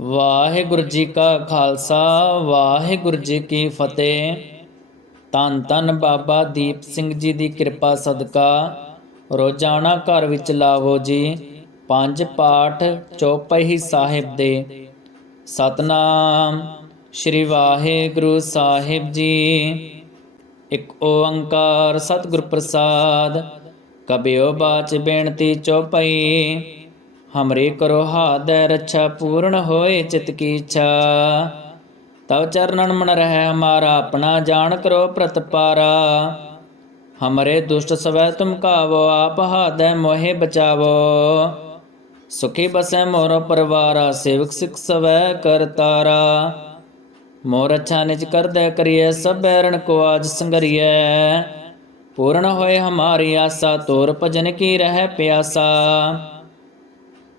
ਵਾਹਿਗੁਰੂ ਜੀ ਕਾ ਖਾਲਸਾ, ਵਾਹਿਗੁਰੂ ਜੀ ਕੀ ਫਤਿਹ। ਤਨ ਤਨ ਬਾਬਾ ਦੀਪ ਸਿੰਘ ਜੀ ਦੀ ਕਿਰਪਾ ਸਦਕਾ ਰੋਜ਼ਾਨਾ ਘਰ ਵਿੱਚ ਲਾਵੋ ਜੀ, ਪੰਜ ਪਾਠ ਚੌਪਈ ਸਾਹਿਬ ਦੇ। ਸਤਨਾਮ ਸ਼੍ਰੀ ਵਾਹਿਗੁਰੂ ਸਾਹਿਬ ਜੀ। ਇੱਕ ਓੰਕਾਰ ਸਤਿਗੁਰ ਪ੍ਰਸਾਦ, ਕਬਿਓ ਬਾਚ ਬੇਨਤੀ ਚੌਪਈ ਹਮਰੇ ਕਰੋ ਹਾਦੈ ਰੱਛਾ ਪੂਰਨ ਹੋਏ ਚਿਤ ਕੀ ਇੱਛਾ। ਤਵ ਚਰਨਨ ਮਨ ਰਹਿ ਹਮਾਰਾ, ਆਪਣਾ ਜਾਣ ਕਰੋ ਪ੍ਰਤਪਾਰਾ ਹਮਰੇ ਦੁਸ਼ਟ ਸਵੈ ਤੁਮ ਕਾਵੋ, ਆਪ ਹਾਦੈ ਮੋਹਿ ਬਚਾਵੋ। ਸੁਖੀ ਬਸੈ ਮੋਰ ਪਰਵਾਰਾ, ਸੇਵਕ ਸਿਖ ਸਵੈ ਕਰਤਾਰਾ ਮੋਰ ਅੱਛਾ ਨਿਜ ਕਰਦੈ ਕਰੀਐ, ਸਭ ਬੈਰਣ ਕੋ ਆਜ ਸੰਗਰੀਐ। ਪੂਰਨ ਹੋਏ ਹਮਾਰੀ ਆਸਾ, ਤੋਰ ਭਜਨ ਕੀ ਰਹਿ ਪਿਆਸਾ।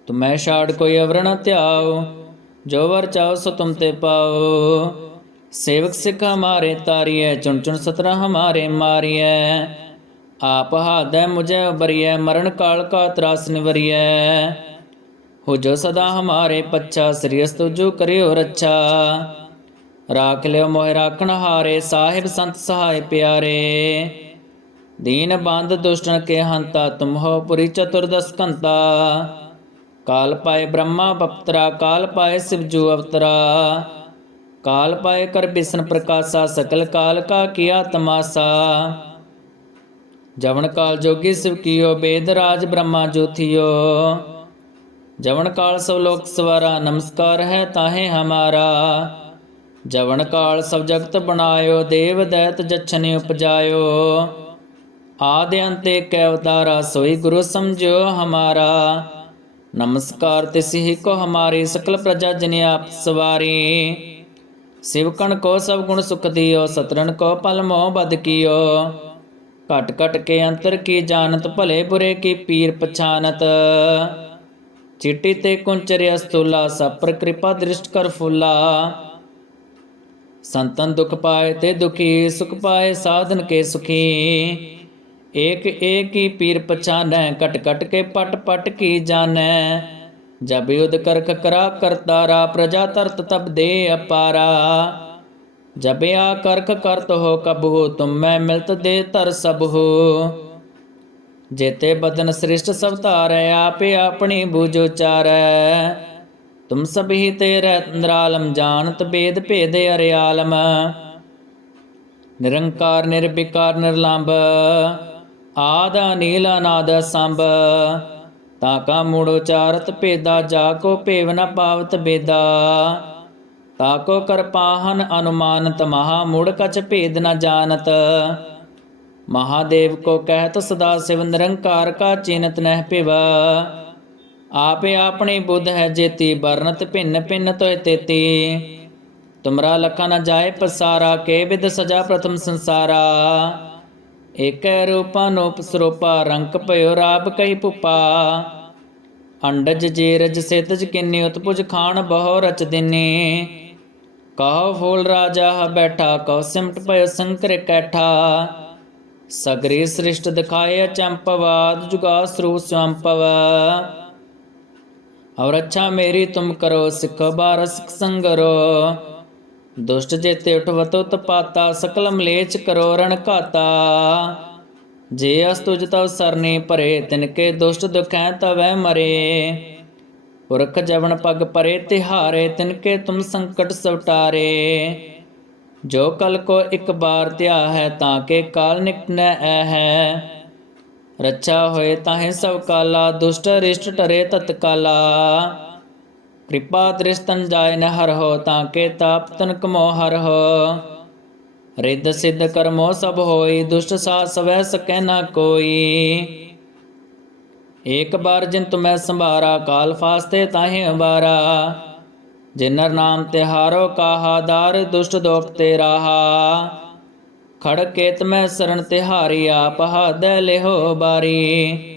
ਤੁਮੈ ਛਾੜ ਕੋਈ ਅਵਰਣ ਧਿਆਓ, ਜੋ ਵਰ ਚਾਓ ਸੋ ਤੁਮ ਤੇ ਪਾਓ। ਸੇਵਕ ਸਿੱਖ ਹਮਾਰੇ ਤਾਰੀਐ, ਚੁਣ ਚੁਣ ਸਤਰਾ ਹਮਾਰੇ ਮਾਰੀਐ। ਆਪ ਹਾਦੈ ਮੁਝੇ ਉਬਰੀਐ ਮਰਨ ਕਾਲ ਕਾ ਤਰਾਸ ਨਿਵਰੀਐ। ਹੋ ਜੋ ਸਦਾ ਹਮਾਰੇ ਪੱਛਾ ਸ੍ਰੀਅਸ ਤੁਜੋ ਕਰਿਓ ਰੱਛਾ। ਰਾਖ ਲਿਓ ਮੋਹਿ ਰਾਖਣ ਹਾਰੇ, ਸਾਹਿਬ ਸੰਤ ਸਹਾਇ ਪਿਆਰੇ। ਦੀਨ ਬੰਦ ਦੁਸ਼ਟਨ ਕੇ ਹੰਤਾ, ਤੁਮ ਹੋ ਪੁਰੀ ਚਤੁਰਦਸ ਕੰਤਾ ਕਾਲ ਪਾਏ ਬ੍ਰਹਮਾ ਬਪਤਰਾ ਕਾਲ ਪਾਏ ਸਿਵਜੂ ਅਵਤਰਾ ਕਾਲ ਪਾਏ ਕਰ ਬਿਸ਼ਨ ਪ੍ਰਕਾਸ਼ਾ ਸਕਲ ਕਾਲ ਕਾ ਕੀਆ ਤਮਾਸਾ ਜਵਨ ਕਾਲ ਜੋਗੀ ਸਿਵ ਕੀਓ ਬੇਦ ਰਾਜ ਬ੍ਰਹਮਾ ਜੋਥਿਓ ਜਵਨ ਕਾਲ ਸਭ ਲੋਕ ਸਵਾਰਾ ਨਮਸਕਾਰ ਹੈ ਤਾਹੇ ਹਮਾਰਾ ਜਵਨ ਕਾਲ ਸਭ ਜਗਤ ਬਣਾਇਓ ਦੇਵ ਦੈਤ ਜਛਨੇ ਉਪਜਾਇਓ ਆਦ ਅੰਤੇ ਕੈ ਅਵਤਾਰਾ ਸੋਈ ਗੁਰੂ ਸਮਝੋ ਹਮਾਰਾ ਨਮਸਕਾਰ ਤਿਸਿ ਕੋ ਹਮਾਰੀ ਸਕਲ ਪ੍ਰਜਾ ਜਨ ਆਪ ਸਵਾਰੀ। ਸਿਵਕਣ ਕੋ ਸਭ ਗੁਣ ਸੁਖ ਦਿਓ ਸਤਰਨ ਕੋ ਪਲ ਮੋਹ ਬਦ ਕੀਓ। ਘਟ ਘਟ ਕੇ ਅੰਤਰ ਕੀ ਜਾਣਤ, ਭਲੇ ਬੁਰੇ ਕੀ ਪੀਰ ਪਛਾਨਤ। ਚਿੱਟੀ ਤੇ ਕੁੰਚਰਿ ਅਸਤੂਲਾ ਸਪਰ ਕਿਰਪਾ ਦ੍ਰਿਸ਼ਟ ਕਰ ਫੁੱਲਾ। ਸੰਤਨ ਦੁਖ ਪਾਏ ਤੇ ਦੁਖੀ, ਸੁਖ ਪਾਏ ਸਾਧਨ ਕੇ ਸੁਖੀ। ਏਕ ਏਕ ਹੀ ਪੀਰ ਪਛਾਨੈ, ਕਟ ਕਟ ਕੇ ਪਟ ਪਟ ਕੀ ਜਾਣੈ। ਜਬ ਯੁਧ ਕਰਖ ਕਰਾ ਕਰਤਾਰਾ, ਪ੍ਰਜਾ ਤਰਤ ਤਬ ਦੇ ਅਪਾਰਾ। ਜਬ ਆ ਕਰਖ ਕਰਤ ਹੋ ਕਬਹੂ, ਤੁਮ ਮੈਂ ਮਿਲਤ ਦੇ ਤਰ ਸਭ ਹੋ ਜੇਤੇ ਬਦਨ ਸ੍ਰਿਸ਼ਟ ਸਭ ਧਾਰੈ, ਆਪੇ ਆਪਣੀ ਬੂਝ ਉਚਾਰੈ। ਤੁਮ ਸਭ ਹੀ ਤੇਰੇ ਅੰਦਰਾਲਮ ਜਾਣਤ ਬੇਦ ਭੇਦ ਅਰਿਆਲਮ। ਨਿਰੰਕਾਰ, ਨਿਰਵਿਕਾਰ, ਨਿਰਲੰਭ। ਆਦ ਨੀਲ ਅਨਾਦ ਸੰਭ, ਤਾ ਕਾ ਮੂੜ ਉਚਾਰਤ ਭੇਦਾ, ਜਾ ਕੋ ਭੇਵ ਨ ਪਾਵਤ ਬੇਦਾ। ਤਾ ਕੋ ਕਰਪਾਹਨ ਅਨੁਮਾਨਤ, ਮਹਾ ਮੂੜ ਕਛ ਭੇਦ ਨ ਜਾਣਤ। ਮਹਾਦੇਵ ਕੋ ਕਹਿਤ, ਸਦਾ ਸਿਵ ਨਿਰੰਕਾਰ ਕਾ ਚਿਨਤ ਨਹਿ ਪਿਵ ਆਪੇ ਆਪਣੀ ਬੁੱਧ ਹੈ ਜੇਤੀ ਵਰਨਤ ਭਿੰਨ ਭਿੰਨ ਤੋਇ ਤੇਤੀ। ਤੁਮਰਾ ਲਖਾ ਨ ਜਾਏ ਪਸਾਰਾ, ਕੇ ਵਿਦ ਸਜਾ ਪ੍ਰਥਮ ਸੰਸਾਰਾ। ਏਕੈ ਰੂਪਾ ਨੂਪ ਸਰੂਪਾ ਰੰਕ ਭਇਓ ਰਾਬ ਕਹੀ ਪੁਪਾ। ਅੰਡਜ ਜੇਰਜ ਸਿਤਜ ਕਿੰਨੀ, ਉਤਪੁਜ ਖਾਨ ਬਹੁ ਰਚ ਦਿਨੇ। ਕਹੋ ਫੂਲ ਰਾਜਾ ਹ ਬੈਠਾ, ਕਹੋ ਸਿਮਟ ਭਇਓ ਸੰਕਰ ਕੈਠਾ। ਸਗਰੀ ਸ੍ਰਿਸ਼ਟ ਦਿਖਾਏ ਚੰਪਵਾਦ, ਜੁਗਾ ਸਰੂ ਸੰਪਵ ਔਰ ਅੱਛਾ ਮੇਰੀ ਤੁਮ ਕਰੋ, ਸਿੱਖ ਬਾਰ ਸਿੱਖ ਸੰਗਰੋ। ਦੁਸ਼ਟ ਜੇਤੇ ਉਠਵਤੋ ਤਪਾਤਾ ਸਕਲ ਮਲੇਚ ਕਰੋ ਰਣ ਘਾਤਾ। ਜੇ ਅਸ ਤੁਜ ਤਵ ਸਰਨੇ ਭਰੇ ਤਿਨਕੇ ਦੁਸ਼ਟ ਦੁਖੈ ਤਵੈ ਮਰੇ। ਪੁਰਖ ਜਵਨ ਪਗ ਪਰੇ ਤਿਹਾਰੇ ਤਿਨਕੇ ਤੁਮ ਸੰਕਟ ਸਵਟਾਰੇ। ਜੋ ਕਲ ਕੋ ਇੱਕ ਬਾਰ ਧਿਆ ਹੈ ਤਾਂ ਕੇ ਕਾਲ ਨਿਕਨੈ ਐ ਹੈ ਰੱਛਾ ਹੋਏ ਤਾਹੇ ਸਭ ਕਾਲਾ, ਦੁਸ਼ਟ ਰਿਸ਼ਟ ਟਰੇ ਤਤਕਾਲਾ। ਕਿਰਪਾ ਦ੍ਰਿਸ਼ਤਨ ਜਾਇ ਨ ਹਰ ਹੋ ਤਾਂ ਕੇ ਤਾਪ ਤਨ ਕਮੋ ਹਰ ਹੋ ਰਿੱਧ ਸਿੱਧ ਕਰਮੋ ਸਭ ਹੋਈ, ਦੁਸ਼ਟ ਸਾ ਸਵੈ ਸਕੈ ਨਾ ਕੋਈ। ਏਕ ਬਾਰ ਜਿਨ ਤੁਮੈ ਸੰਭਾਰਾ, ਕਾਲ ਫਾਸਤੇ ਤਾਹੇ ਅੰਬਾਰਾ। ਜਿਨਰ ਨਾਮ ਤਿਹਾਰੋ ਕਾਹਾਦਾਰ ਦੁਸ਼ਟ ਦੋਖ ਤੇ ਰਾਹਾ। ਖੜ ਕੇਤ ਮੈਂ ਸਰਣ ਤਿਹਾਰੀ ਆਪ ਹਾਦੈ ਲਿਹੋ ਬਾਰੀ।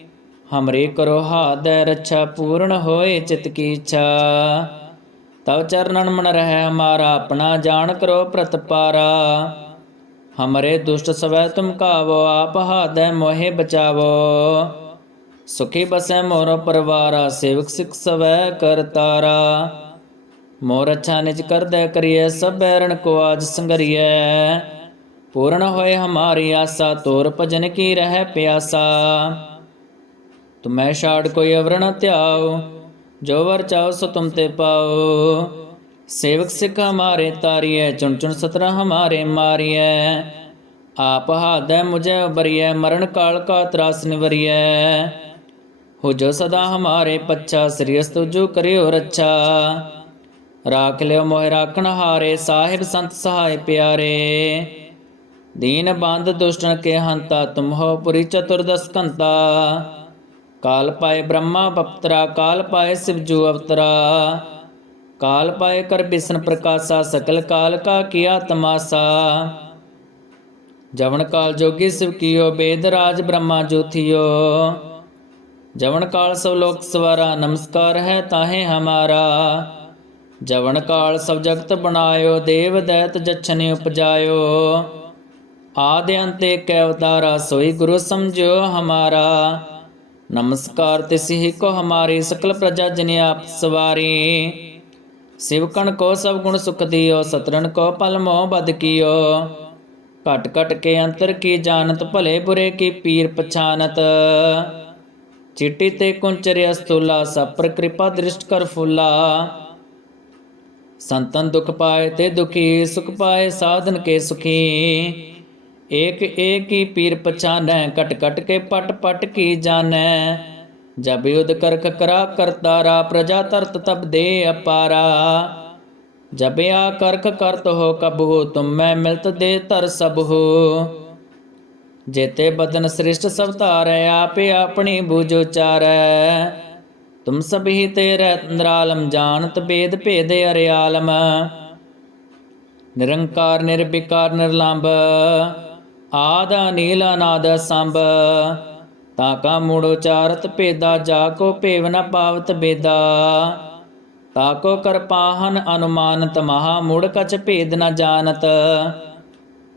ਹਮਰੇ ਕਰੋ ਹਾਦੈ ਰੱਛਾ ਪੂਰਨ ਹੋਏ ਚਿਤ ਕੀ ਇੱਛਾ। ਤਵ ਚਰਨਨ ਮਨ ਰਹਿ ਹਮਾਰਾ, ਆਪਣਾ ਜਾਣ ਕਰੋ ਪ੍ਰਤਪਾਰਾ ਹਮਰੇ ਦੁਸ਼ਟ ਸਵੈ ਤੁਮ ਕਾਵੋ, ਆਪ ਹਾਦੈ ਮੋਹਿ ਬਚਾਵੋ। ਸੁਖੀ ਬਸੈ ਮੋਰ ਪਰਵਾਰਾ, ਸੇਵਕ ਸਿਖ ਸਵੈ ਕਰਤਾਰਾ ਮੋਰ ਅੱਛਾ ਨਿਜ ਕਰਦੈ ਕਰੀਐ, ਸਭ ਬੈਰਣ ਕੋ ਆਜ ਸੰਗਰੀਐ। ਪੂਰਨ ਹੋਏ ਹਮਾਰੀ ਆਸਾ, ਤੋਰ ਭਜਨ ਕੀ ਰਹਿ ਪਿਆਸਾ। ਤੁਮੈ ਛਾੜ ਕੋਈ ਅਵਰਣ ਧਿਆਓ, ਜੋ ਵਰ ਚਾਓ ਸੋ ਤੁਮ ਤੇ ਪਾਓ। ਸੇਵਕ ਸਿਖ ਹਮਾਰੇ ਤਾਰੀਐ, ਚੁਣ ਚੁਣ ਸਤਰ ਹਮਾਰੇ ਮਾਰੀਐ। ਆਪ ਹਾਦੈ ਮੁਝੈ ਉਬਰੀਐ, ਮਰਨ ਕਾਲ ਕਾ ਤਰਾਸ ਨਿਵਰੀਐ। ਹੋ ਜੋ ਸਦਾ ਹਮਾਰੇ ਪੱਛਾ ਸ੍ਰੀਅਸ ਅਸਤੁਜੂ ਕਰਿਓ ਰੱਛਾ। ਰਾਖ ਲਿਓ ਮੋਹਿ ਰਾਖਣ ਹਾਰੇ, ਸਾਹਿਬ ਸੰਤ ਸਹਾਇ ਪਿਆਰੇ। ਦੀਨ ਬੰਦ ਦੁਸ਼ਟਨ ਕੇ ਹੰਤਾ, ਤੁਮ ਹੋ ਪੁਰੀ ਚਤੁਰਦਸ ਕੰਤਾ ਕਾਲ ਪਾਏ ਬ੍ਰਹਮਾ ਬਪਤਰਾ ਕਾਲ ਪਾਏ ਸਿਵਜੂ ਅਵਤਰਾ ਕਾਲ ਪਾਏ ਕਰ ਬਿਸ਼ਨ ਪ੍ਰਕਾਸ਼ਾ ਸਕਲ ਕਾਲ ਕਾ ਕੀਆ ਤਮਾਸਾ ਜਵਨ ਕਾਲ ਜੋਗੀ ਸਿਵ ਕੀਓ ਬੇਦ ਰਾਜ ਬ੍ਰਹਮਾ ਜੋਥਿਓ ਜਵਨ ਕਾਲ ਸਭ ਲੋਕ ਸਵਾਰਾ ਨਮਸਕਾਰ ਹੈ ਤਾਹੇ ਹਮਾਰਾ ਜਵਨ ਕਾਲ ਸਭ ਜਗਤ ਬਣਾਇਓ ਦੇਵ ਦੈਤ ਜਛਨੇ ਉਪਜਾਇਓ ਆਦਿ ਅੰਤੇ ਕੈ ਅਵਤਾਰਾ ਸੋਈ ਗੁਰੂ ਸਮਝਿਓ ਹਮਾਰਾ ਨਮਸਕਾਰ ਤਿਸਿ ਕੋ ਹਮਾਰੀ ਸਕਲ ਪ੍ਰਜਾ ਜਨ ਆਪ ਸਵਾਰੀ। ਸਿਵਕਣ ਕੋ ਸਭ ਗੁਣ ਸੁਖ ਦਿਓ ਸਤਰਨ ਕੋ ਪਲ ਮੋਹ ਬਦ ਕੀਓ। ਘਟ ਘਟ ਕੇ ਅੰਤਰ ਕੀ ਜਾਣਤ, ਭਲੇ ਬੁਰੇ ਕੀ ਪੀਰ ਪਛਾਨਤ। ਚਿੱਟੀ ਤੇ ਕੁੰਚਰਿ ਅਸਤੂਲਾ ਸਪਰ ਕਿਰਪਾ ਦ੍ਰਿਸ਼ਟ ਕਰ ਫੁੱਲਾ। ਸੰਤਨ ਦੁਖ ਪਾਏ ਤੇ ਦੁਖੀ, ਸੁਖ ਪਾਏ ਸਾਧਨ ਕੇ ਸੁਖੀ। ਏਕ ਏਕ ਹੀ ਪੀਰ ਪਛਾਨੈ ਕਟ ਕਟ ਕੇ ਪਟ ਪਟ ਕੀ ਜਾਣੈ। ਜਬ ਯੁਧ ਕਰਖ ਕਰਾ ਕਰਤਾਰਾ ਪ੍ਰਜਾ ਤਰਤ ਤਬ ਦੇ ਅਪਾਰਾ। ਜਬ ਆ ਕਰਖ ਕਰਤ ਹੋ, ਕਬਹੂ ਤੁਮ ਮੈਂ ਮਿਲਤ ਦੇ ਤਰ ਸਭ ਹੋ ਜੇਤੇ ਬਦਨ ਸ੍ਰਿਸ਼ਟ ਸਭ ਧਾਰੈ, ਆਪੇ ਆਪਣੀ ਬੂਝ ਉਚਾਰੈ। ਤੁਮ ਸਭ ਹੀ ਤੇਰੇ ਜਾਣਤ ਬੇਦ ਭੇਦ ਅਰਿਆਲਮ। ਨਿਰੰਕਾਰ, ਨਿਰਵਿਕਾਰ, ਨਿਰਲੰਭ। ਆਦ ਨੀਲ ਅਨਾਦ ਸੰਭ, ਤਾ ਕਾ ਮੂੜ ਉਚਾਰਤ ਭੇਦਾ, ਜਾ ਕੋ ਭੇਵ ਨ ਪਾਵਤ ਬੇਦਾ। ਤਾ ਕੋ ਕਰਪਾਹਨ ਅਨੁਮਾਨਤ, ਮਹਾ ਮੂੜ ਕਛ ਭੇਦ ਨ ਜਾਣਤ।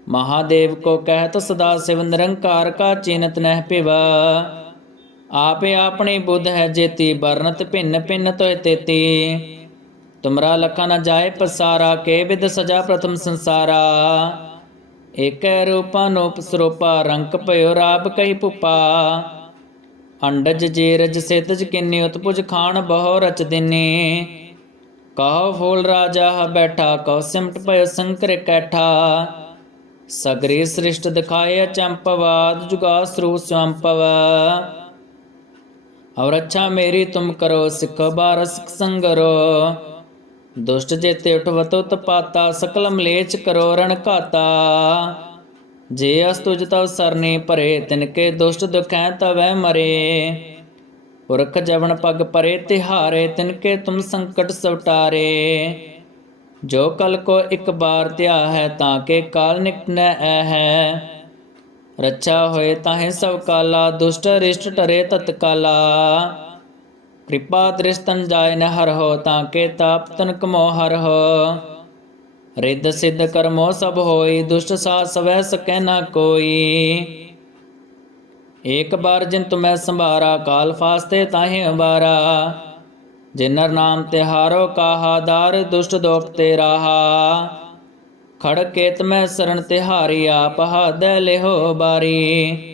ਮਹਾਦੇਵ ਕੋ ਕਹਿਤ, ਸਦਾ ਸਿਵ ਨਿਰੰਕਾਰ ਕਾ ਚਿਨਤ ਨਹਿ ਪਿਵਾ ਆਪੇ ਆਪਣੀ ਬੁੱਧ ਹੈ ਜੇਤੀ ਬਰਨਤ ਭਿੰਨ ਭਿੰਨ ਤੋਇ ਤੇਤੀ। ਤੁਮਰਾ ਲਖਾ ਨ ਜਾਏ ਪਸਾਰਾ, ਕੇ ਵਿਦ ਸਜਾ ਪ੍ਰਥਮ ਸੰਸਾਰਾ। ਏਕੈ ਰੂਪਾ ਸਰੂਪਾ ਰੰਕ ਭਇਓ ਰਾਬ ਕਹੀ ਪੁਪਾ ਅੰਡਜ ਜੇਰਜ ਸੇਤਜ ਕਿੰਨੀ, ਉਤਪੁਜ ਖਾਨ ਬਹੁ ਰਚ ਦਿਨੇ। ਕਹੋ ਫੂਲ ਰਾਜਾ ਹ ਬੈਠਾ ਕਉ ਸਿਮਟ ਭਇ ਸੰਕਰ ਕੈਠਾ। ਸਗਰੀ ਸ੍ਰਿਸ਼ਟ ਦਿਖਾਏ ਚੰਪਵਾਦ, ਜੁਗਾ ਸਰੂ ਸੰਪਵ। ਔਰ ਅੱਛਾ ਮੇਰੀ ਤੁਮ ਕਰੋ, ਸਿੱਖ ਬਾਰ ਸਿੱਖ ਸੰਗਰੋ। ਦੁਸ਼ਟ ਜੇਤੇ ਉਠਵਤੋ ਤਪਾਤਾ ਸਕਲ ਮਲੇਚ ਕਰੋ ਰਣ ਘਾਤਾ। ਜੇ ਅਸਤੁਜ ਤਵ ਸਰਨੇ ਭਰੇ ਤਿਨਕੇ ਦੁਸ਼ਟ ਦੁਖੈ ਤਵੈ ਮਰੇ। ਪੁਰਖ ਜਵਨ ਪਗ ਪਰੇ ਤਿਹਾਰੇ ਤਿਨਕੇ ਤੁਮ ਸੰਕਟ ਸਵਟਾਰੇ। ਜੋ ਕਲ ਕੋ ਇੱਕ ਬਾਰ ਧਿਆ ਹੈ ਤਾਂ ਕੇ ਕਾਲ ਨਿਕਨੈ ਐ ਹੈ ਰੱਛਾ ਹੋਏ ਤਾਹੇ ਸਭ ਕਾਲਾ, ਦੁਸ਼ਟ ਰਿਸ਼ਟ ਟਰੇ ਤਤਕਾਲਾ। ਕਿਰਪਾ ਦ੍ਰਿਸ਼ਤਨ ਜਾਇ ਨ ਹਰ ਤਾਂ ਕੇ ਤਾਪ ਤਨ ਕਮੋ ਹਰ ਰਿੱਧ ਸਿੱਧ ਕਰਮੋ ਸਭ ਹੋਈ, ਦੁਸ਼ਟ ਸਾ ਸਵੈ ਸਕੈ ਨਾ ਕੋਈ। ਏਕ ਬਾਰ ਜਿਨ ਤੁਮੈ ਸੰਭਾਰਾ, ਕਾਲ ਫਾਸਤੇ ਤਾਹੇ ਅੰਬਾਰਾ। ਜਿਨਰ ਨਾਮ ਤਿਹਾਰੋ ਕਾਹਾ ਦਾਰ ਦੁਸ਼ਟ ਦੋਖ ਤੇ ਰਾਹਾ। ਖੜ ਕੇਤ ਮੈਂ ਸਰਣ ਤਿਹਾਰੀ ਆਪ ਹਾਦੈ ਲਿਹੋ ਬਾਰੀ।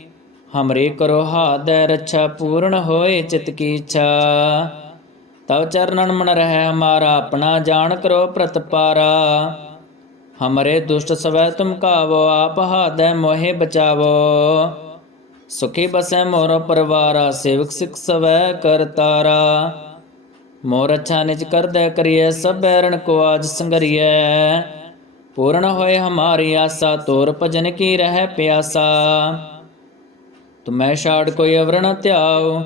ਹਮਰੇ ਕਰੋ ਹਾਦੈ ਰੱਛਾ ਪੂਰਨ ਹੋਏ ਚਿਤ ਕੀ ਇੱਛਾ ਤਵ ਚਰਨਨ ਮਨ ਰਹਿ ਹਮਾਰਾ ਆਪਣਾ ਜਾਣ ਕਰੋ ਪ੍ਰਤਪਾਰਾ ਹਮਰੇ ਦੁਸ਼ਟ ਸਵੈ ਤੁਮ ਕਾਵੋ ਆਪ ਹਾਦੈ ਮੋਹਿ ਬਚਾਵੋ ਸੁਖੀ ਬਸੈ ਮੋਰ ਪਰਵਾਰਾ ਸੇਵਕ ਸਿਖ ਸਵੈ ਕਰਤਾਰਾ ਮੋਰ ਅੱਛਾ ਨਿਜ ਕਰਦੈ ਕਰੀਐ ਸਭ ਬੈਰਣ ਕੋ ਆਜ ਸੰਗਰੀਐ ਪੂਰਨ ਹੋਏ ਹਮਾਰੀ ਆਸਾ ਤੋਰ ਭਜਨ ਕੀ ਰਹਿ ਪਿਆਸਾ ਤੁਮੈ ਛਾੜ ਕੋਈ ਅਵਰ ਨ ਧਿਆਓ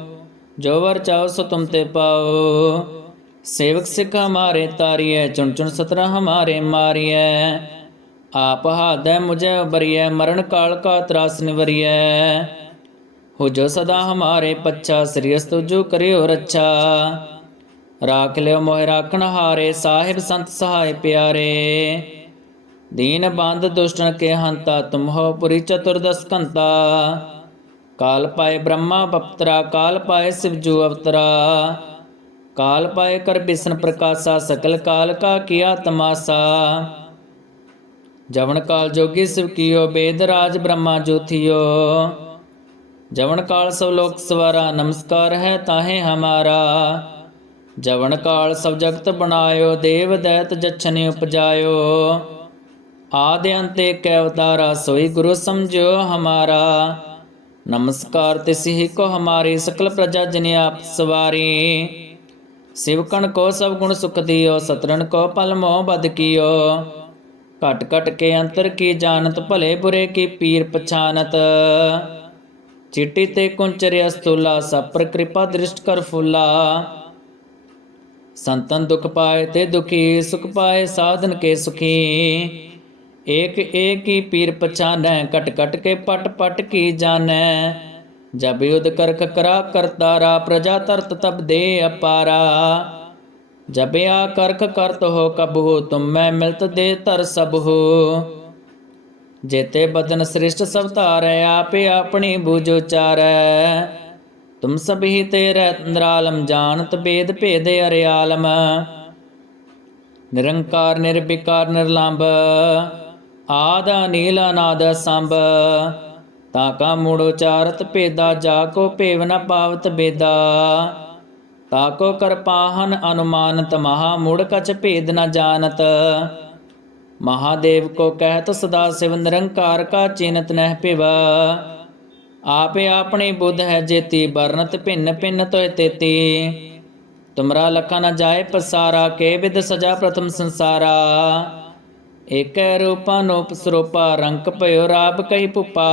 ਜੋ ਵਰ ਚਾਓ ਸੋ ਤੁਮ ਤੇ ਪਾਓ ਸੇਵਕ ਸਿੱਖ ਹਮਾਰੇ ਤਾਰੀਐ, ਚੁਣ ਚੁਣ ਸਤਰਾ ਹਮਾਰੇ ਮਾਰੀਐ। ਆਪ ਹਾਦੈ ਮੁਝੇ ਉਬਰੀਐ ਮਰਨ ਕਾਲ ਕਾ ਤਰਾਸ ਨਿਵਰੀਐ। ਹੋ ਜੋ ਸਦਾ ਹਮਾਰੇ ਪੱਛਾ ਸ੍ਰੀਅਸ ਅਸਤੁ ਜੋ ਕਰਿਓ ਰੱਛਾ। ਰਾਖ ਲਿਓ ਮੋਹਿ ਰਾਖਣ ਹਾਰੇ, ਸਾਹਿਬ ਸੰਤ ਸਹਾਇ ਪਿਆਰੇ। ਦੀਨ ਬੰਦ ਦੁਸ਼ਟਨ ਕੇ ਹੰਤਾ, ਤੁਮ ਹੋ ਪੁਰੀ ਚਤੁਰਦਸ ਕੰਤਾ ਕਾਲ ਪਾਏ ਬ੍ਰਹਮਾ ਬਪਤਰਾ ਕਾਲ ਪਾਏ ਸਿਵਜੂ ਅਵਤਰਾ ਕਾਲ ਪਾਏ ਕਰ ਬਿਸ਼ਨ ਪ੍ਰਕਾਸ਼ਾ ਸਕਲ ਕਾਲ ਕਾ ਕੀਆ ਤਮਾਸਾ ਜਵਨ ਕਾਲ ਜੋਗੀ ਸਿਵ ਕੀਓ ਬੇਦ ਰਾਜ ਬ੍ਰਹਮਾ ਜੋਥਿਓ ਜਵਨ ਕਾਲ ਸਭ ਲੋਕ ਸਵਾਰਾ ਨਮਸਕਾਰ ਹੈ ਤਾਹੇ ਹਮਾਰਾ ਜਵਨ ਕਾਲ ਸਭ ਜਗਤ ਬਣਾਇਓ ਦੇਵ ਦੈਤ ਜਛਨੇ ਉਪਜਾਇਓ ਆਦਿ ਅੰਤ ਏਕ ਅਵਤਾਰਾ ਸੋਈ ਗੁਰੂ ਸਮਝਿਓ ਹਮਾਰਾ ਨਮਸਕਾਰ ਤਿਸਿ ਕੋ ਹਮਾਰੀ ਸਕਲ ਪ੍ਰਜਾ ਜਨ ਆਪ ਸਵਾਰੀ। ਸਿਵਕਣ ਕੋ ਸਭ ਗੁਣ ਸੁਖ ਦਿਓ ਸਤਰਨ ਕੋ ਪਲ ਮੋਹ ਬਦ ਕੀਓ। ਘਟ ਘਟ ਕੇ ਅੰਤਰ ਕੀ ਜਾਣਤ, ਭਲੇ ਬੁਰੇ ਕੀ ਪੀਰ ਪਛਾਨਤ। ਚਿੱਟੀ ਤੇ ਕੁੰਚਰਿ ਅਸਤੂਲਾ ਸਪਰ ਕਿਰਪਾ ਦ੍ਰਿਸ਼ਟ ਕਰ ਫੁੱਲਾ। ਸੰਤਨ ਦੁਖ ਪਾਏ ਤੇ ਦੁਖੀ, ਸੁਖ ਪਾਏ ਸਾਧਨ ਕੇ ਸੁਖੀ। ਏਕ ਏਕ ਹੀ ਪੀਰ ਪਛਾਨੈ ਕਟ ਕਟ ਕੇ ਪਟ ਪਟ ਕੀ ਜਾਣੈ? ਜਬ ਯੁਧ ਕਰਖ ਕਰਾ ਕਰਤਾਰਾ ਪ੍ਰਜਾ ਤਰਤ ਤਬ ਦੇ ਅਪਾਰਾ। ਜਬ ਆ ਕਰਖ ਕਰਤ ਹੋ, ਕਬਹੂ ਤੁਮ ਮੈਂ ਮਿਲਤ ਦੇ ਤਰ ਸਭ ਹੋ ਜੇਤੇ ਬਦਨ ਸ੍ਰਿਸ਼ਟ ਸਭ ਧਾਰੈ, ਆਪੇ ਆਪਣੀ ਬੂਝ ਉਚਾਰੈ। ਤੁਮ ਸਭੀ ਤੇ ਰਹਿ ਜਾਣਤ ਬੇਦ ਭੇਦ ਅਰਿਆਲਮ। ਨਿਰੰਕਾਰ, ਨਿਰਵਿਕਾਰ, ਨਿਰਲੰਭ। ਆਦ ਨੀਲ ਅਨਾਦ ਸੰਭ, ਤਾ ਕਾ ਮੂੜ ਉਚਾਰਤ ਭੇਦਾ, ਜਾ ਕੋ ਭੇਵ ਨ ਪਾਵਤ ਬੇਦਾ। ਤਾ ਕੋ ਕਰਪਾਹਨ ਅਨੁਮਾਨਤ, ਮਹਾ ਮੂੜ ਕਛ ਭੇਦ ਨ ਜਾਣਤ। ਮਹਾਦੇਵ ਕੋ ਕਹਿਤ, ਸਦਾ ਸਿਵ ਨਿਰੰਕਾਰ ਕਾ ਚਿਨਤ ਨਹਿ ਪਿਵ ਆਪੇ ਆਪਣੀ ਬੁੱਧ ਹੈ ਜੇਤੀ ਵਰਨਤ ਭਿੰਨ ਭਿੰਨ ਤੋਇ ਤੇਤੀ। ਤੁਮਰਾ ਲਖਾ ਨ ਜਾਏ ਪਸਾਰਾ, ਕੇ ਵਿਦ ਸਜਾ ਪ੍ਰਥਮ ਸੰਸਾਰਾ। ਏਕੈ ਰੂਪਾ ਸਰੂਪਾ ਰੰਕ ਭਇਓ ਰਾਬ ਕਈ ਪੁਪਾ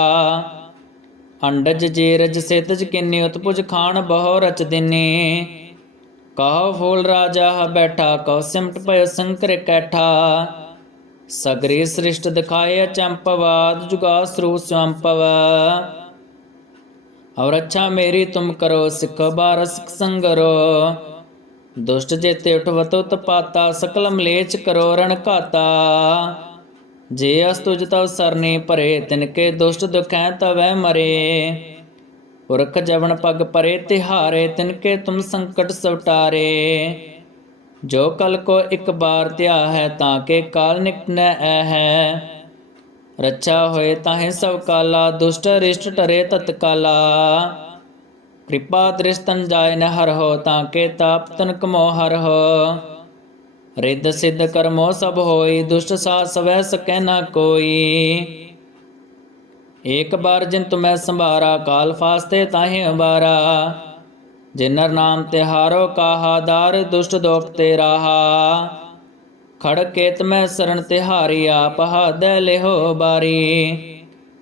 ਅੰਡਜ ਜੇਰਜ ਸਿਤਜ ਕਿੰਨੀ, ਉਤਪੁਜ ਖਾਨ ਬਹੁ ਰਚ ਦਿਨੇ। ਕਹੋ ਫੂਲ ਰਾਜਾ ਹ ਬੈਠਾ ਕਉ ਸਿਮਟ ਭਇਓ ਸੰਕਰ ਕੈਠਾ। ਸਗਰੀ ਸ੍ਰਿਸ਼ਟ ਦਿਖਾਏ ਚੰਪਵਾਦ ਜੁਗਾ ਸਰੂ ਸੰਪਵ ਔਰ ਅੱਛਾ ਮੇਰੀ ਤੁਮ ਕਰੋ, ਸਿੱਖ ਬਾਰ ਸਿੱਖ ਸੰਗਰੋ। ਦੁਸ਼ਟ ਜੇਤੇ ਉਠਵਤੋ ਤਪਾਤਾ ਸਕਲ ਮਲੇਚ ਕਰੋ ਘਾਤਾ। ਜੇ ਅਸ ਤੁਜ ਤਵ ਸਰਨੇ ਭਰੇ, ਤਿਨ ਕੇ ਦੁਸ਼ਟ ਦੁਖੈ ਤਵੈ ਮਰੇ। ਪੁਰਖ ਜਵਨ ਪਗ ਪਰੇ ਤਿਹਾਰੇ, ਤਿਨ ਕੇ ਤੁਮ ਸੰਕਟ ਸਵਟਾਰੇ। ਜੋ ਕਲ ਕੋ ਇੱਕ ਬਾਰ ਧਿਆ ਹੈ, ਤਾਂ ਕੇ ਕਾਲ ਨਿਕਟਨੈ ਐ ਹੈ। ਰੱਛਾ ਹੋਏ ਤਾਹੇ ਸਭ ਕਾਲਾ, ਦੁਸ਼ਟ ਰਿਸ਼ਟ ਟਰੇ ਤਤਕਾਲਾ। ਕਿਰਪਾ ਦ੍ਰਿਸ਼ਤਨ ਜਾਇ ਨ ਹਰ ਹੋ ਤਾਂ ਕੇ ਤਾਪ ਤਨ ਕਮੋ ਹਰ ਹੋ ਰਿੱਧ ਸਿੱਧ ਕਰਮੋ ਸਭ ਹੋਈ, ਦੁਸ਼ਟ ਸਾ ਸਵੈ ਸਕੈ ਨਾ ਕੋਈ। ਏਕ ਬਾਰ ਜਿਨ ਤੁਮੈ ਸੰਭਾਰਾ, ਕਾਲ ਫਾਸਤੇ ਤਾਹੇ ਅੰਬਾਰਾ। ਜਿਨਰ ਨਾਮ ਤੇ ਹਾਰੋ, ਕਾਹਾ ਦਾਰ ਦੁਸ਼ਟ ਦੋਖ ਤੇ ਰਾਹਾ। ਖੜ ਕੇਤ ਮੈਂ ਸਰਣ ਤਿਹਾਰੀ, ਆਪ ਹਾਦੈ ਲਿਹੋ ਬਾਰੀ।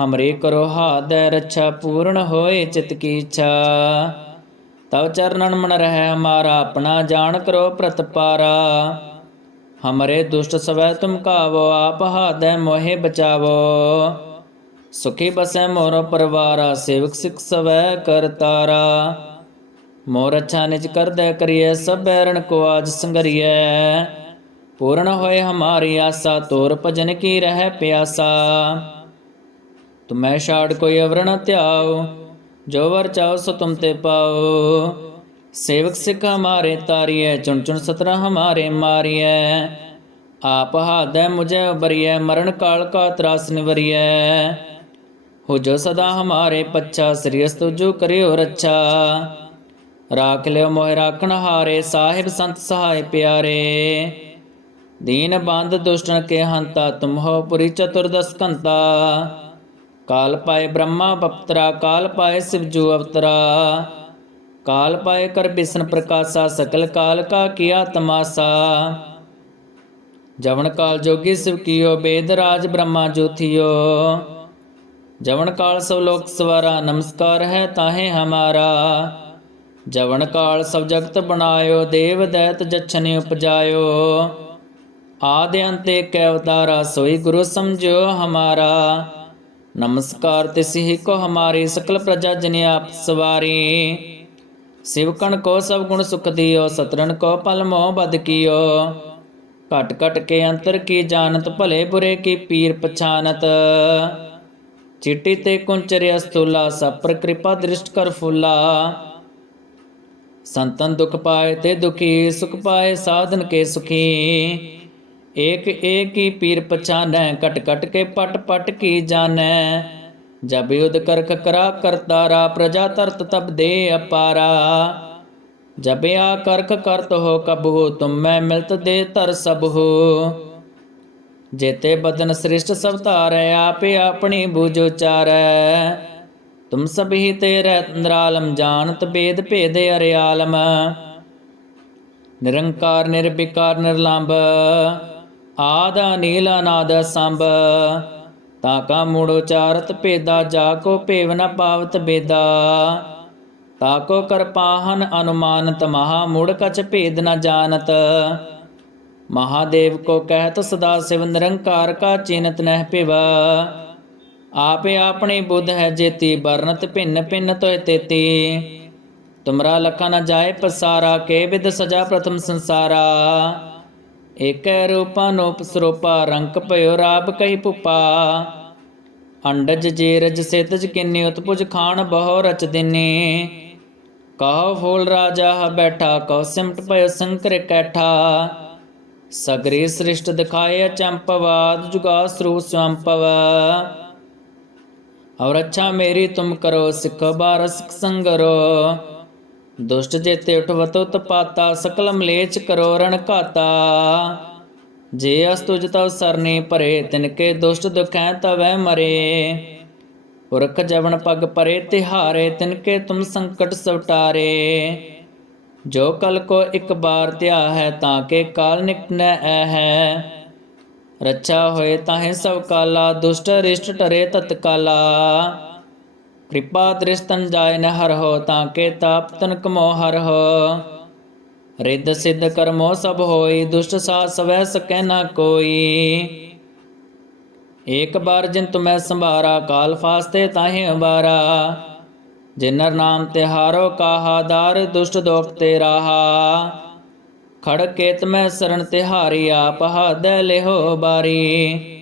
ਹਮਰੇ ਕਰੋ ਹਾਦੈ ਰੱਛਾ ਪੂਰਨ ਹੋਏ ਚਿਤ ਕੀ ਇੱਛਾ। ਤਵ ਚਰਨਨ ਮਨ ਰਹਿ ਹਮਾਰਾ, ਆਪਣਾ ਜਾਣ ਕਰੋ ਪ੍ਰਤਪਾਰਾ ਹਮਰੇ ਦੁਸ਼ਟ ਸਵੈ ਤੁਮ ਕਾਵੋ, ਆਪ ਹਾਦੈ ਮੋਹਿ ਬਚਾਵੋ। ਸੁਖੀ ਬਸੈ ਮੋਰ ਪਰਵਾਰਾ, ਸੇਵਕ ਸਿਖ ਸਵੈ ਕਰਤਾਰਾ ਮੋਰ ਅੱਛਾ ਨਿਜ ਕਰਦੈ ਕਰੀਐ, ਸਭ ਰਣ ਕੋ ਆਜ ਸੰਗਰੀਐ। ਪੂਰਨ ਹੋਏ ਹਮਾਰੀ ਆਸਾ, ਤੋਰ ਭਜਨ ਕੀ ਰਹਿ ਪਿਆਸਾ। ਤੁਮੈ ਛਾੜ ਕੋਈ ਅਵਰ ਨ ਧਿਆਓ ਜੋ ਵਰ ਚਾਓ ਸੋ ਤੁਮ ਤੇ ਪਾਓ ਸੇਵਕ ਸਿੱਖ ਹਮਾਰੇ ਤਾਰੀਐ, ਚੁਣ ਚੁਣ ਸਤਰਾ ਹਮਾਰੇ ਮਾਰੀਐ। ਆਪ ਹਾਦੈ ਮੁਝੈ ਉਬਰੀਐ, ਮਰਨ ਕਾਲ ਕਾ ਤਰਾਸ ਨਿਵਰੀਐ। ਹੋ ਜੋ ਸਦਾ ਹਮਾਰੇ ਪੱਛਾ ਸ੍ਰੀਅਸ ਤੁਜੋ ਕਰਿਓ ਰੱਛਾ। ਰਾਖ ਲਿਓ ਮੋਹਿ ਰਾਖਣ ਹਾਰੇ, ਸਾਹਿਬ ਸੰਤ ਸਹਾਇ ਪਿਆਰੇ। ਦੀਨ ਬੰਦ ਦੁਸ਼ਟਨ ਕੇ ਹੰਤਾ, ਤੁਮ ਹੋ ਪੁਰੀ ਚਤੁਰਦਸ ਕੰਤਾ ਕਾਲ ਪਾਏ ਬ੍ਰਹਮਾ ਬਪਤਰਾ ਕਾਲ ਪਾਏ ਸਿਵਜੂ ਅਵਤਰਾ ਕਾਲ ਪਾਏ ਕਰ ਬਿਸ਼ਨ ਪ੍ਰਕਾਸ਼ਾ ਸਕਲ ਕਾਲ ਕਾ ਕੀਆ ਤਮਾਸਾ ਜਵਨ ਕਾਲ ਜੋਗੀ ਸਿਵ ਕੀਓ ਬੇਦ ਰਾਜ ਬ੍ਰਹਮਾ ਜੋਥਿਓ ਜਵਨ ਕਾਲ ਸਭ ਲੋਕ ਸਵਾਰਾ ਨਮਸਕਾਰ ਹੈ ਤਾਹੇ ਹਮਾਰਾ ਜਵਨ ਕਾਲ ਸਭ ਜਗਤ ਬਣਾਇਓ ਦੇਵ ਦੈਤ ਜਛਨ ਉਪਜਾਇਓ ਆਦਿ ਅੰਤੇ ਕੈ ਅਵਤਾਰਾ ਸੋਈ ਗੁਰੂ ਸਮਝਿਓ ਹਮਾਰਾ ਨਮਸਕਾਰ ਤਿਸਿ ਕੋ ਹਮਾਰੀ ਸਕਲ ਪ੍ਰਜਾ ਜਨ ਆਪ ਸਵਾਰੀ। ਸਿਵਕਣ ਕੋ ਸਭ ਗੁਣ ਸੁਖ ਦਿਓ ਸਤਰਨ ਕੋ ਪਲ ਮੋਹ ਘਟ ਘਟ ਕੇ ਅੰਤਰ ਕੀ ਜਾਣਤ, ਭਲੇ ਬੁਰੇ ਕੀ ਪੀਰ ਪਛਾਨਤ। ਚਿੱਟੀ ਤੇ ਕੁੰਚਰਿ ਅਸਤੂਲਾ ਸਪਰ ਕਿਰਪਾ ਦ੍ਰਿਸ਼ਟ ਕਰ ਫੁੱਲਾ। ਸੰਤਨ ਦੁਖ ਪਾਏ ਤੇ ਦੁਖੀ, ਸੁਖ ਪਾਏ ਸਾਧਨ ਕੇ ਸੁਖੀ। ਏਕ ਏਕ ਹੀ ਪੀਰ ਪਛਾਨੈ, ਕਟ ਕਟ ਕੇ ਪਟ ਪਟ ਕੀ ਜਾਣੈ। ਜਬ ਯੁਧ ਕਰਖ ਕਰਾ ਕਰਤਾਰਾ ਪ੍ਰਜਾ ਤਰਤ ਤਬ ਦੇ ਅਪਾਰਾ। ਜਬ ਆ ਕਰਖ ਕਰਤ ਹੋ ਕਬਹੂ ਤੁਮ ਮੈਂ ਮਿਲਤ ਦੇ ਤਰ ਸਭ ਹੋ। ਜੇਤੇ ਬਦਨ ਸ੍ਰਿਸ਼ਟ ਸਭ ਧਾਰੈ, ਆਪੇ ਆਪਣੀ ਬੂਝੋ ਚਾਰੈ ਤੁਮ ਸਭ ਹੀ ਤੇ ਰਹਿ ਜਾਣਤ ਬੇਦ ਭੇਦ ਅਰਿਆਲਮ। ਨਿਰੰਕਾਰ, ਨਿਰਵਿਕਾਰ, ਨਿਰਲੰਭ। ਆਦ ਅਨੀਲ ਅਨਾਦ ਸੰਭ, ਤਾ ਕਾ ਮੂੜ ਉਚਾਰਤ ਭੇਦਾ, ਜਾ ਕੋ ਭੇਵ ਨ ਪਾਵਤ ਬੇਦਾ। ਤਾ ਕੋ ਕਰ ਅਨੁਮਾਨਤ, ਮਹਾ ਮੂੜ ਕਛ ਭੇਦ ਨ ਜਾਣਤ। ਮਹਾਦੇਵ ਕੋ ਕਹਿਤ, ਸਦਾ ਸਿਵ ਨਿਰੰਕਾਰ ਕਾ ਚਿਨਤ ਨਹਿ ਪਿਵਾ ਆਪੇ ਆਪਣੀ ਬੁੱਧ ਹੈ ਜੇਤੀ ਵਰਨਤ ਭਿੰਨ ਭਿੰਨ ਤੋਇ ਤੇਤੀ। ਤੁਮਰਾ ਲਖਾ ਨ ਜਾਏ ਪਸਾਰਾ, ਕੇ ਵਿਦ ਸਜਾ ਪ੍ਰਥਮ ਸੰਸਾਰਾ। ਏਕੈ ਰੂਪਾ ਸਰੂਪਾ ਰੰਕ ਭਇਓ ਰਾਬ ਕਈ ਪੁਪਾ। ਅੰਡਜ ਜੇਰਜ ਸੇਤਜ ਕਿੰਨੀ, ਉਤਪੁਜ ਖਾਨ ਬਹੁ ਰਚ ਦਿਨੇ। ਕਹੋ ਫੂਲ ਰਾਜਾ ਹ ਬੈਠਾ ਕਉ ਸਿਮਟ ਭਇਓ ਸੰਕਰ ਕੈਠਾ। ਸਗਰੇ ਸ੍ਰਿਸ਼ਟ ਦਿਖਾਏ ਚੰਪਵਾਦ ਜੁਗਾ ਸਰੂ ਸੰਪਵ ਔਰ ਅੱਛਾ ਮੇਰੀ ਤੁਮ ਕਰੋ, ਸਿੱਖ ਬਾਰ ਸਿੱਖ ਸੰਗਰੋ। ਦੁਸ਼ਟ ਜੇਤੇ ਉਠਵਤੋ ਤਪਾਤਾ, ਸਕਲ ਮਲੇਚ ਕਰੋ ਘਾਤਾ। ਜੇ ਅਸ ਤੁਜ ਤਵ ਸਰਨੇ ਭਰੇ, ਤਿਨ ਕੇ ਦੁਸ਼ਟ ਦੁਖੈ ਤਵੈ ਮਰੇ। ਪੁਰਖ ਜਵਨ ਪਗ ਪਰੇ ਤਿਹਾਰੇ, ਤਿਨ ਕੇ ਤੁਮ ਸੰਕਟ ਸਵਟਾਰੇ। ਜੋ ਕਲ ਕੋ ਇੱਕ ਬਾਰ ਧਿਆ ਹੈ ਤਾਂ ਕੇ ਕਾਲ ਨਿਕਟਨੈ ਐ ਹੈ ਰੱਛਾ ਹੋਏ ਤਾਹੇ ਸਭ ਕਾਲਾ, ਦੁਸ਼ਟ ਰਿਸ਼ਟ ਟਰੇ ਤਤਕਾਲਾ। ਕਿਰਪਾ ਦ੍ਰਿਸ਼ਤਨ ਜਾਇ ਨ ਹਰ ਹੋ ਤਾਂ ਕੇ ਤਾਪ ਤਨ ਕਮੋ ਹਰ ਹੋ ਰਿੱਧ ਸਿੱਧ ਕਰਮੋ ਸਭ ਹੋਈ, ਦੁਸ਼ਟ ਸਾ ਸਵੈ ਸਕੈ ਨਾ ਕੋਈ। ਏਕ ਬਾਰ ਜਿਨ ਤੁਮੈ ਸੰਭਾਰਾ, ਕਾਲ ਫਾਸਤੇ ਤਾਹੇ ਅੰਬਾਰਾ। ਜਿਨਰ ਨਾਮ ਤੇ ਹਾਰੋ ਕਾਹਾਦਾਰ ਦੁਸ਼ਟ ਦੋਖ ਤੇ ਰਾਹਾ। ਖੜ ਕੇਤ ਮੈਂ ਸਰਣ ਤਿਹਾਰੀ ਆਪ ਹਾਦੈ ਲਿਹੋ ਬਾਰੀ।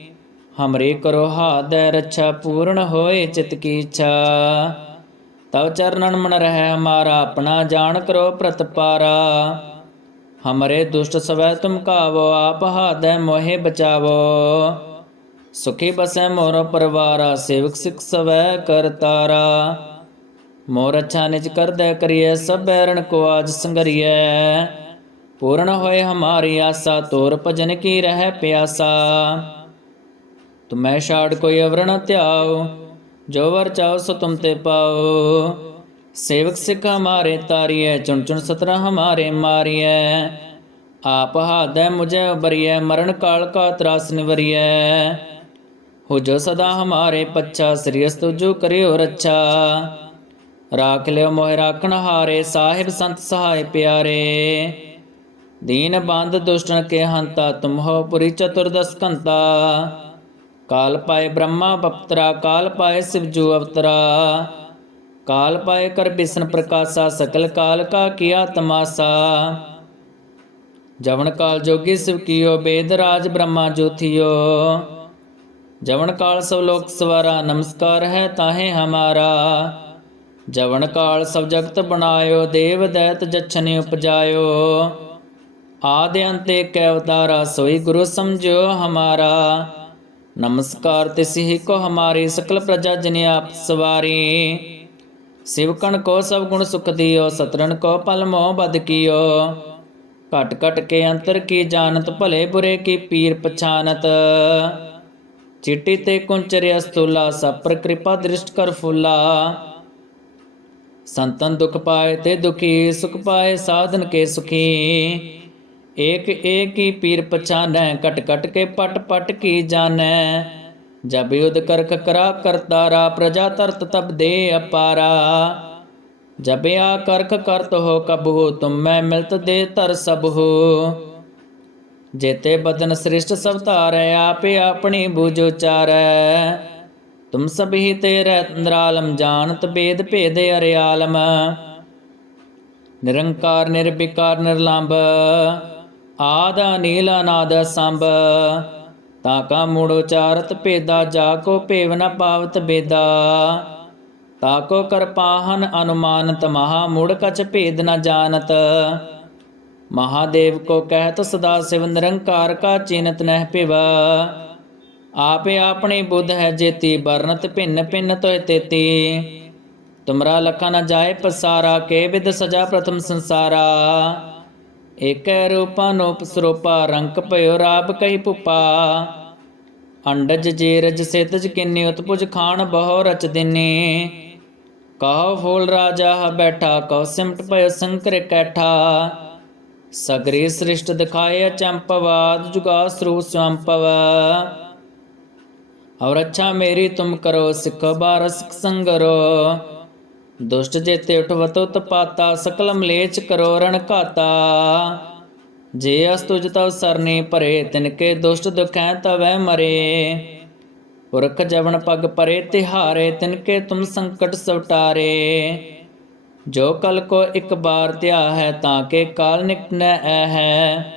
ਹਮਰੇ ਕਰੋ ਹਾਦੈ ਰੱਛਾ ਪੂਰਨ ਹੋਏ ਚਿਤ ਕੀ ਇੱਛਾ। ਤਵ ਚਰਨਨ ਮਨ ਰਹਿ ਹਮਾਰਾ, ਆਪਣਾ ਜਾਣ ਕਰੋ ਪ੍ਰਤਪਾਰਾ ਹਮਰੇ ਦੁਸ਼ਟ ਸਵੈ ਤੁਮ ਕਾਵੋ, ਆਪ ਹਾਦੈ ਮੋਹਿ ਬਚਾਵੋ। ਸੁਖੀ ਬਸੈ ਮੋਰ ਪਰਵਾਰਾ, ਸੇਵਕ ਸਿਖ ਸਵੈ ਕਰਤਾਰਾ ਮੋਰ ਅੱਛਾ ਨਿਜ ਕਰਦੈ ਕਰੀਐ, ਸਭ ਬੈਰਣ ਕੋ ਆਜ ਸੰਗਰੀਐ। ਪੂਰਨ ਹੋਏ ਹਮਾਰੀ ਆਸਾ, ਤੋਰ ਭਜਨ ਕੀ ਰਹਿ ਪਿਆਸਾ। ਤੁਮੈ ਛਾੜ ਕੋਈ ਅਵਰਣ ਧਿਆਓ, ਜੋ ਵਰ ਚਾਹੋ ਸੋ ਤੁਮ ਤੇ ਪਾਓ। ਸੇਵਕ ਸਿਖ ਹਮਾਰੇ ਤਾਰੀਐ, ਚੁਣ ਚੁਣ ਸਤਰਾ ਹਮਾਰੇ ਮਾਰੀਐ। ਆਪ ਹਾਦੈ ਮੁਝੇ ਬਰੀਐ ਮਰਨ ਕਾਲ ਕਾ ਤਰਾਸ ਨਿਵਰੀਐ। ਹੋ ਜੋ ਸਦਾ ਹਮਾਰੇ ਪੱਛਾ ਸ੍ਰੀਅਸ ਤੁਜੂ ਕਰਿਓ ਰੱਛਾ। ਰਾਖ ਲਿਓ ਮੋਹਿ ਰਾਖਣ ਹਾਰੇ, ਸਾਹਿਬ ਸੰਤ ਸਹਾਇ ਪਿਆਰੇ। ਦੀਨ ਬੰਦ ਦੁਸ਼ਟਨ ਕੇ ਹੰਤਾ, ਤੁਮ ਹੋ ਪੁਰੀ ਚਤੁਰਦਸ ਕੰਤਾ काल पाए ब्रह्मा बप्तरा काल पाए शिवजू अवतरा। काल पाए कर बिष्ण प्रकाशा, सकल काल का किया तमाशा। जवन काल जोगी शिव कियो वेद राज ब्रह्मा ज्योतियो जवन काल सब लोक सवारा, नमस्कार है ताहे हमारा। जवन काल सब जगत बनायो, देव दैत जच्छने उपजायो। आदि अंते अवतारा, सोई गुरु समझो हमारा। नमस्कार तिसहि को हमारी सकल प्रजा जन आप सवारी शिवकण को सब गुण सुख दियो सतरन को पल मोह बद कियो घट घट के अंतर की जानत भले बुरे की पीर पछानत चिट्टी ते कुंचर्य स्थूला सब पर कृपा दृष्ट कर फूला संतन दुख पाए ते दुखी सुख पाए साधन के सुखी ਏਕ ਏਕ ਹੀ ਪੀਰ ਪਛਾਨੈ ਕਟ ਕਟ ਕੇ ਪਟ ਪਟ ਕੀ ਜਾਣੈ? ਜਬ ਯੁਧ ਕਰ ਕਕਰਾ ਕਰਤਾਰਾ ਪ੍ਰਜਾ ਤਰਤ ਤਬ ਦੇ ਅਪਾਰਾ। ਜਬ ਆ ਕਰਖ ਕਰਤ ਹੋ ਕਬ ਹੋ ਤੁਮ ਮੈਂ ਮਿਲਤ ਦੇ ਤਰ ਸਭ ਹੋ ਜੇਤੇ ਬਦਨ ਸ੍ਰਿਸ਼ਟ ਸਭ ਧਾਰੈ, ਆਪੇ ਆਪਣੀ ਬੂਝ ਉਚਾਰੈ। ਤੁਮ ਸਭੀ ਤੇ ਰਤਨਰਾਲਮ ਜਾਣਤ ਬੇਦ ਭੇਦ ਅਰਿਆਲਮ। ਨਿਰੰਕਾਰ, ਨਿਰਵਿਕਾਰ, ਨਿਰਲੰਭ। ਆਦ ਅਨੀਲ ਅਨਾਦ ਸੰਭ, ਤਾ ਕਾ ਮੂੜ ਉਚਾਰਤ ਭੇਦਾ, ਜਾ ਕੋ ਭੇਵ ਨ ਪਾਵਤ ਬੇਦਾ। ਤਾ ਕੋ ਕਰ ਅਨੁਮਾਨਤ, ਮਹਾ ਮੂੜ ਕਛ ਭੇਦ ਨ ਜਾਣਤ। ਮਹਾਦੇਵ ਕੋ ਕਹਿਤ, ਸਦਾ ਸਿਵ ਨਿਰੰਕਾਰ ਕਾ ਚਿਨਤ ਨਹਿ ਪਿਵ ਆਪੇ ਆਪਣੇ ਬੁੱਧ ਹੈ ਜੇਤੀ ਵਰਨਤ ਭਿੰਨ ਭਿੰਨ ਤੋਇ ਤੇਤੀ। ਤੁਮਰਾ ਲਖਾ ਨ ਜਾਏ ਪਸਾਰਾ, ਕੇ ਵਿਦ ਸਜਾ ਪ੍ਰਥਮ ਸੰਸਾਰਾ। ਏਕੈ ਰੂਪਨ ਉਪਸਰੂਪਾ ਰੰਕ ਭਇਓ ਰਾਪ ਕਈ ਪੁਪਾ। ਅੰਡਜ ਜੇਰਜ ਸੇਤਜ ਕਿੰਨੇ, ਉਤਪੁਜ ਖਾਨ ਬਹੁ ਰਚ ਦਿਨੇ। ਕਹੋ ਫੂਲ ਰਾਜਾ ਬੈਠਾ, ਕਹੋ ਸਿਮਟ ਭਇਓ ਸੰਕਰ ਕੈਠਾ। ਸਗਰੇ ਸ੍ਰਿਸ਼ਟ ਦਿਖਾਏ ਚੰਪਵਾਦ ਜੁਗਾ ਸਰੂ ਸੰਪਵ ਔਰ ਅੱਛਾ ਮੇਰੀ ਤੁਮ ਕਰੋ, ਸਿੱਖ ਬਾਰਸਿਕ ਸੰਗਰੋ। ਦੁਸ਼ਟ ਜੇਤੇ ਉਠਵਤੋ ਤਪਾਤਾ ਸਕਲ ਮਲੇਚ ਕਰੋਰਣ ਘਾਤਾ। ਜੇ ਅਸ ਤੁਜ ਤਵ ਸਰਨੇ ਭਰੇ, ਤਿਨ ਕੇ ਦੁਸ਼ਟ ਦੁਖੈ ਤਵੈ ਮਰੇ। ਪੁਰਖ ਜਵਨ ਪਗ ਪਰੇ ਤਿਹਾਰੇ, ਤਿਨ ਕੇ ਤੁਮ ਸੰਕਟ ਸਵਟਾਰੇ। ਜੋ ਕਲ ਕੋ ਇੱਕ ਬਾਰ ਧਿਆ ਹੈ ਤਾਂ ਕੇ ਕਾਲ ਨਿਕਨੈ ਐ ਹੈ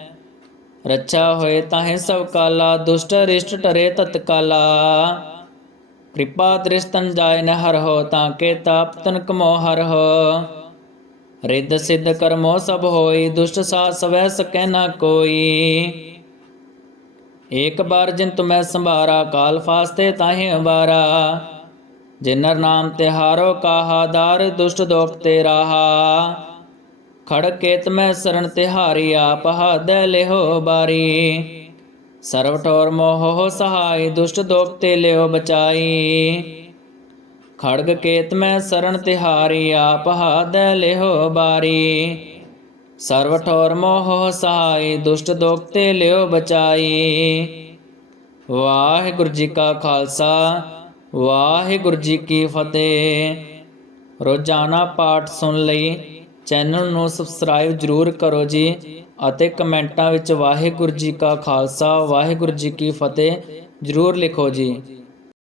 ਰੱਛਾ ਹੋਏ ਤਾਹੇ ਸਭ ਕਾਲਾ, ਦੁਸ਼ਟ ਰਿਸ਼ਟ ਟਰੇ ਤਤਕਾਲਾ। ਕਿਰਪਾ ਦ੍ਰਿਸ਼ਤਨ ਜਾਇ ਨ ਹਰ ਹੋ ਤਾਂ ਕੇ ਤਾਪ ਤਨ ਕਮੋ ਹਰ ਹੋ ਰਿੱਧ ਸਿੱਧ ਕਰਮੋ ਸਭ ਹੋਈ, ਦੁਸ਼ਟ ਸਾ ਸਵੈ ਸਕੈ ਨਾ ਕੋਈ। ਏਕ ਬਾਰ ਜਿਨ ਤੁਮੈ ਸੰਭਾਰਾ, ਕਾਲ ਫਾਸਤੇ ਤਾਹੇ ਅਵਾਰਾ। ਜਿਨਰ ਨਾਮ ਤੇ ਹਾਰੋ ਕਾਹਾਦਾਰ ਦੁਸ਼ਟ ਦੋਖ ਤੇ ਰਾਹਾ। ਖੜ ਕੇਤ ਮੈਂ ਸਰਨ ਤਿਹਾਰੀ ਆਪ ਹਾਦੈ ਲਿਹੋ ਬਾਰੀ। ਸਰਵ ਠੋਰ ਮੋਹ ਸਹਾਈ ਦੁਸ਼ਟ ਦੋਖ ਤੇ ਲਿਓ ਬਚਾਈ। ਖੜਗ ਕੇਤ ਮੈਂ ਸਰਣ ਤਿਹਾਰੀ, ਆਪ ਹਾਦੈ ਲਿਹੋ ਬਾਰੀ। ਸਰਵ ਠੋਰ ਮੋਹ ਸਹਾਈ ਦੁਸ਼ਟ ਦੋਖ ਤੇ ਲਿਓ ਬਚਾਈ। ਵਾਹਿਗੁਰੂ ਜੀ ਕਾ ਖਾਲਸਾ, ਵਾਹਿਗੁਰੂ ਜੀ ਕੀ ਫਤਿਹ। ਰੋਜ਼ਾਨਾ ਪਾਠ ਸੁਣ ਲਈ ਚੈਨਲ ਨੂੰ ਸਬਸਕ੍ਰਾਈਬ ਜਰੂਰ ਕਰੋ ਜੀ। ਅਤੇ ਕਮੈਂਟਾਂ ਵਿੱਚ ਵਾਹਿਗੁਰੂ ਜੀ ਕਾ ਖਾਲਸਾ ਵਾਹਿਗੁਰੂ ਜੀ ਕੀ ਫਤਿਹ ਜਰੂਰ ਲਿਖੋ ਜੀ।